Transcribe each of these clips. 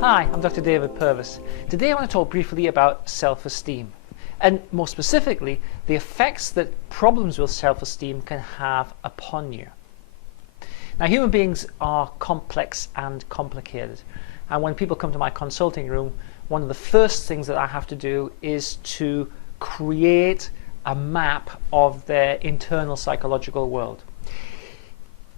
Hi, I'm Dr. David Purves. Today I want to talk briefly about self-esteem, and more specifically, the effects that problems with self-esteem can have upon you. Now, human beings are complex and complicated, and when people come to my consulting room, one of the first things that I have to do is to create a map of their internal psychological world.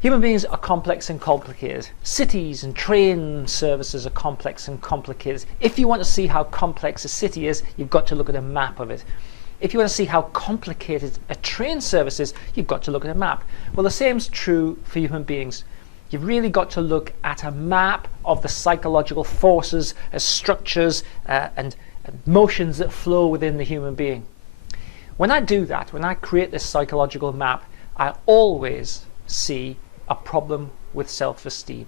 Human beings are complex and complicated. Cities and train services are complex and complicated. If you want to see how complex a city is, you've got to look at a map of it. If you want to see how complicated a train service is, you've got to look at a map. Well, the same is true for human beings. You've really got to look at a map of the psychological forces, structures, and motions that flow within the human being. When I do that, when I create this psychological map, I always see a problem with self-esteem.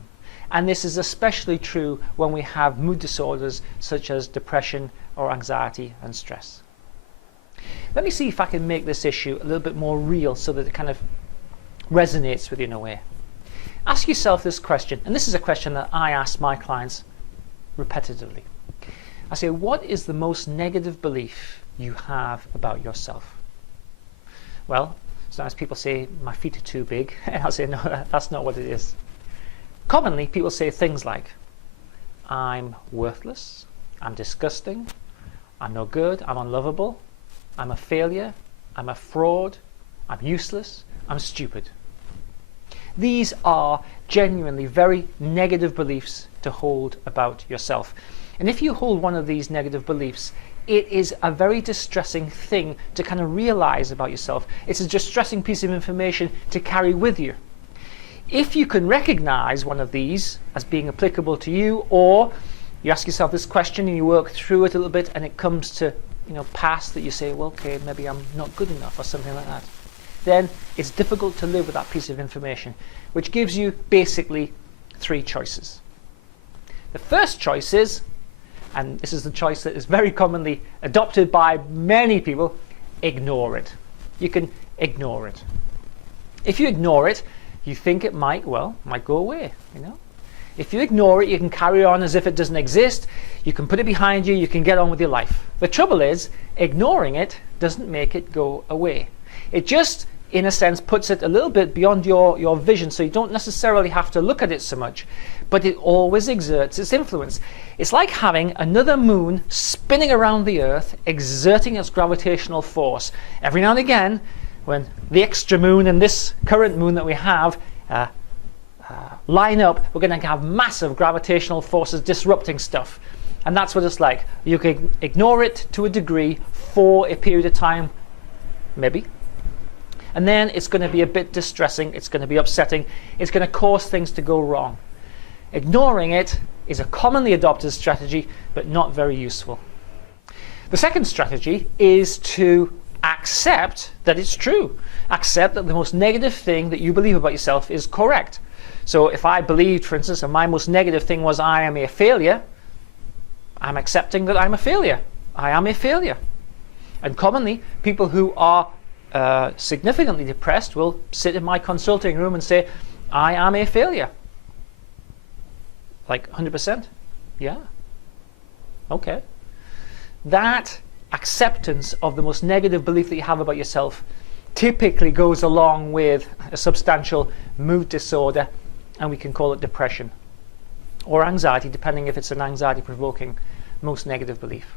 And this is especially true when we have mood disorders such as depression or anxiety and stress. Let me see if I can make this issue a little bit more real so that it kind of resonates with you in a way. Ask yourself this question, and this is a question that I ask my clients repetitively. I say, what is the most negative belief you have about yourself? Well, sometimes people say, my feet are too big, and I'll say, no, that's not what it is. Commonly, people say things like, I'm worthless, I'm disgusting, I'm no good, I'm unlovable, I'm a failure, I'm a fraud, I'm useless, I'm stupid. These are genuinely very negative beliefs to hold about yourself. And if you hold one of these negative beliefs, it is a very distressing thing to kind of realize about yourself. It's a distressing piece of information to carry with you. If you can recognize one of these as being applicable to you, or you ask yourself this question and you work through it a little bit and it comes to pass that you say, well, okay, maybe I'm not good enough or something like that, then it's difficult to live with that piece of information, which gives you basically three choices. The first choice is, and this is the choice that is very commonly adopted by many people, ignore it. You can ignore it. If you ignore it, you think it might go away, If you ignore it, you can carry on as if it doesn't exist. You can put it behind you, you can get on with your life. The trouble is, ignoring it doesn't make it go away. It just, in a sense, puts it a little bit beyond your vision, so you don't necessarily have to look at it so much, but it always exerts its influence. It's like having another moon spinning around the Earth, exerting its gravitational force. Every now and again, when the extra moon and this current moon that we have line up, we're going to have massive gravitational forces disrupting stuff. And that's what it's like. You can ignore it to a degree for a period of time, maybe. And then it's going to be a bit distressing, it's going to be upsetting, it's going to cause things to go wrong. Ignoring it is a commonly adopted strategy, but not very useful. The second strategy is to accept that it's true. Accept that the most negative thing that you believe about yourself is correct. So if I believed, for instance, that my most negative thing was I am a failure, I'm accepting that I'm a failure. I am a failure. And commonly, people who are significantly depressed will sit in my consulting room and say, I am a failure. Like 100%? Yeah. Okay. That acceptance of the most negative belief that you have about yourself typically goes along with a substantial mood disorder, and we can call it depression or anxiety, depending if it's an anxiety-provoking most negative belief.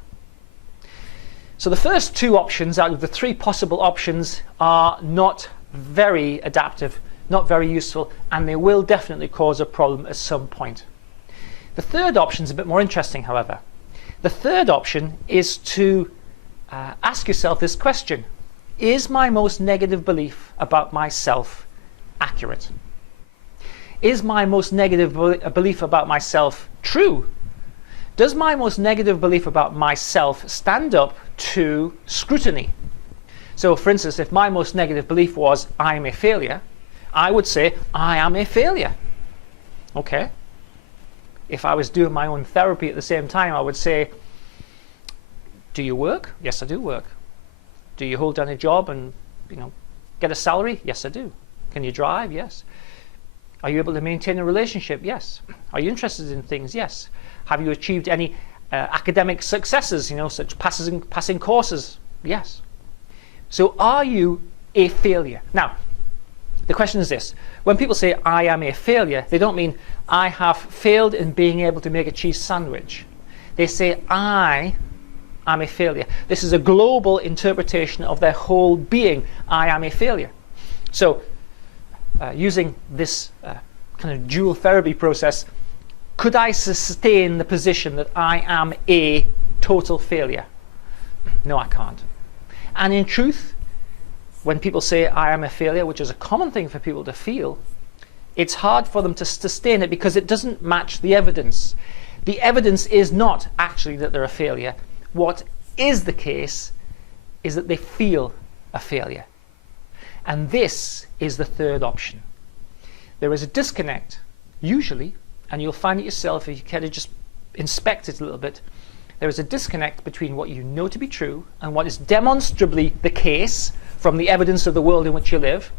So the first two options out of the three possible options are not very adaptive, not very useful, and they will definitely cause a problem at some point. The third option is a bit more interesting, however. The third option is to ask yourself this question: is my most negative belief about myself accurate? Is my most negative belief about myself true? Does my most negative belief about myself stand up to scrutiny? So, for instance, if my most negative belief was I am a failure, I would say I am a failure. Okay. If I was doing my own therapy at the same time, I would say, do you work? Yes, I do work. Do you hold down a job and get a salary? Yes, I do. Can you drive? Yes. Are you able to maintain a relationship? Yes. Are you interested in things? Yes. Have you achieved any academic successes, such passing courses? Yes. So are you a failure? Now, the question is this. When people say, I am a failure, they don't mean, I have failed in being able to make a cheese sandwich. They say, I am a failure. This is a global interpretation of their whole being. I am a failure. So, using this kind of dual therapy process, could I sustain the position that I am a total failure? No, I can't. And in truth, when people say I am a failure, which is a common thing for people to feel, it's hard for them to sustain it because it doesn't match the evidence. The evidence is not actually that they're a failure. What is the case is that they feel a failure. And this is the third option. There is a disconnect, usually, and you'll find it yourself if you care to just inspect it a little bit. There is a disconnect between what you know to be true and what is demonstrably the case from the evidence of the world in which you live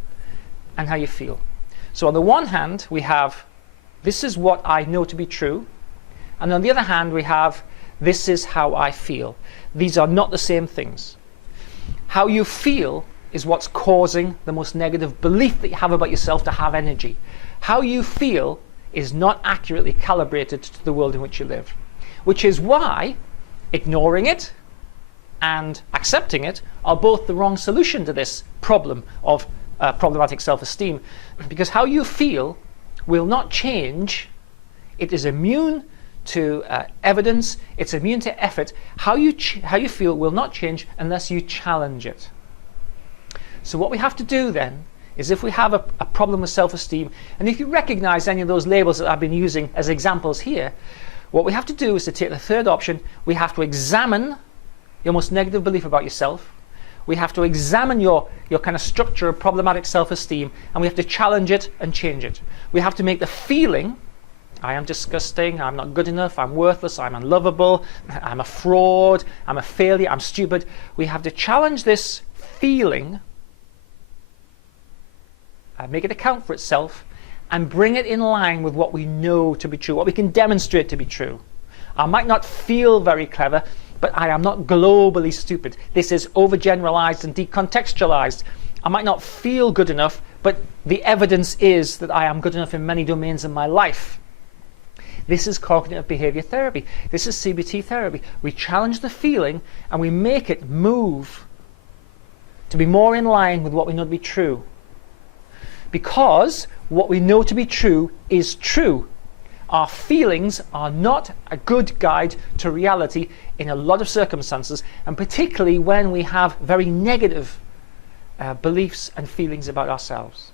and how you feel. So on the one hand, we have, this is what I know to be true. And on the other hand, we have, this is how I feel. These are not the same things. How you feel is what's causing the most negative belief that you have about yourself to have energy. How you feel is not accurately calibrated to the world in which you live, which is why ignoring it and accepting it are both the wrong solution to this problem of problematic self-esteem, because how you feel will not change. It is immune to evidence, it's immune to effort. How you feel will not change unless you challenge it. So what we have to do then is, if we have a problem with self-esteem, and if you recognize any of those labels that I've been using as examples here, what we have to do is to take the third option. We have to examine your most negative belief about yourself. We have to examine your kind of structure of problematic self-esteem, and we have to challenge it and change it. We have to make the feeling, I am disgusting, I'm not good enough, I'm worthless, I'm unlovable, I'm a fraud, I'm a failure, I'm stupid. We have to challenge this feeling, make it account for itself, and bring it in line with what we know to be true, what we can demonstrate to be true. I might not feel very clever, but I am not globally stupid. This is overgeneralized and decontextualized. I might not feel good enough, but the evidence is that I am good enough in many domains in my life. This is cognitive behavior therapy. This is CBT therapy. We challenge the feeling and we make it move to be more in line with what we know to be true. Because what we know to be true is true. Our feelings are not a good guide to reality in a lot of circumstances, and particularly when we have very negative beliefs and feelings about ourselves.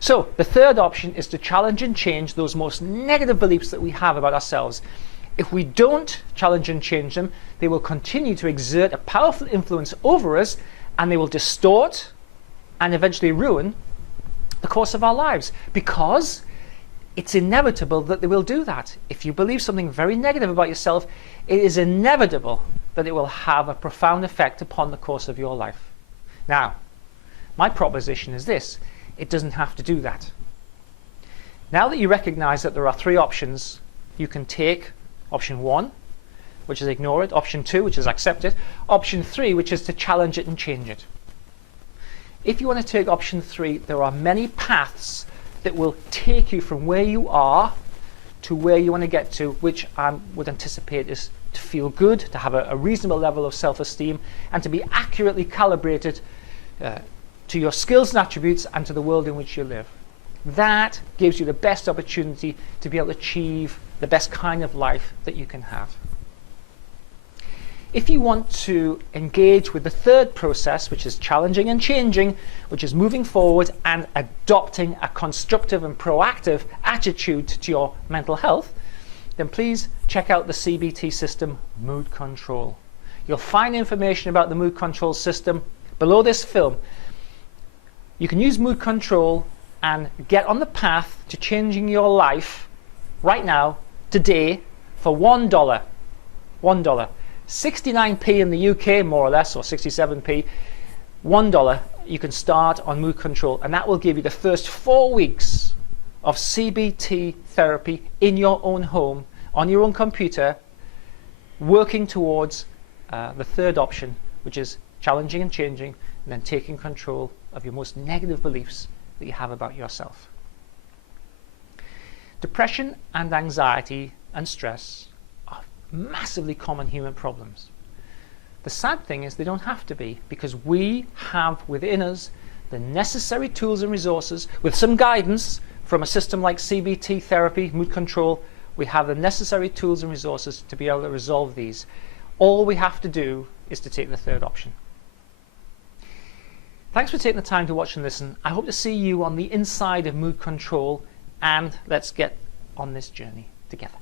So the third option is to challenge and change those most negative beliefs that we have about ourselves. If we don't challenge and change them, they will continue to exert a powerful influence over us, and they will distort and eventually ruin the course of our lives, because it's inevitable that they will do that. If you believe something very negative about yourself, it is inevitable that it will have a profound effect upon the course of your life. Now, my proposition is this: it doesn't have to do that. Now that you recognize that there are three options, you can take option 1, which is ignore it, option 2, which is accept it, option 3, which is to challenge it and change it. If you want to take option 3, there are many paths that will take you from where you are to where you want to get to, which I would anticipate is to feel good, to have a reasonable level of self-esteem, and to be accurately calibrated to your skills and attributes and to the world in which you live. That gives you the best opportunity to be able to achieve the best kind of life that you can have. If you want to engage with the third process, which is challenging and changing, which is moving forward and adopting a constructive and proactive attitude to your mental health, then please check out the CBT system Mood Control. You'll find information about the Mood Control system below this film. You can use Mood Control and get on the path to changing your life right now, today, for $1. $1. 69p in the UK, more or less, or 67p. $1 you can start on Mood Control, and that will give you the first 4 weeks of CBT therapy in your own home, on your own computer, working towards the third option, which is challenging and changing, and then taking control of your most negative beliefs that you have about yourself. Depression and anxiety and stress are massively common human problems. The sad thing is they don't have to be, because we have within us the necessary tools and resources, with some guidance from a system like CBT therapy, mood control. We have the necessary tools and resources to be able to resolve these. All we have to do is to take the third option. Thanks for taking the time to watch and listen. I hope to see you on the inside of mood control, and let's get on this journey together.